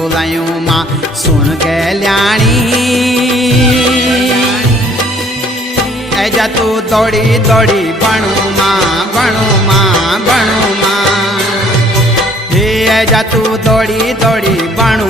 सोलायूं माँ सुन गल्याणी ऐजा तू दौड़ी दौड़ी बनू माँ बनू माँ बनू माँ हे ऐजा तू दौड़ी दौड़ी बनू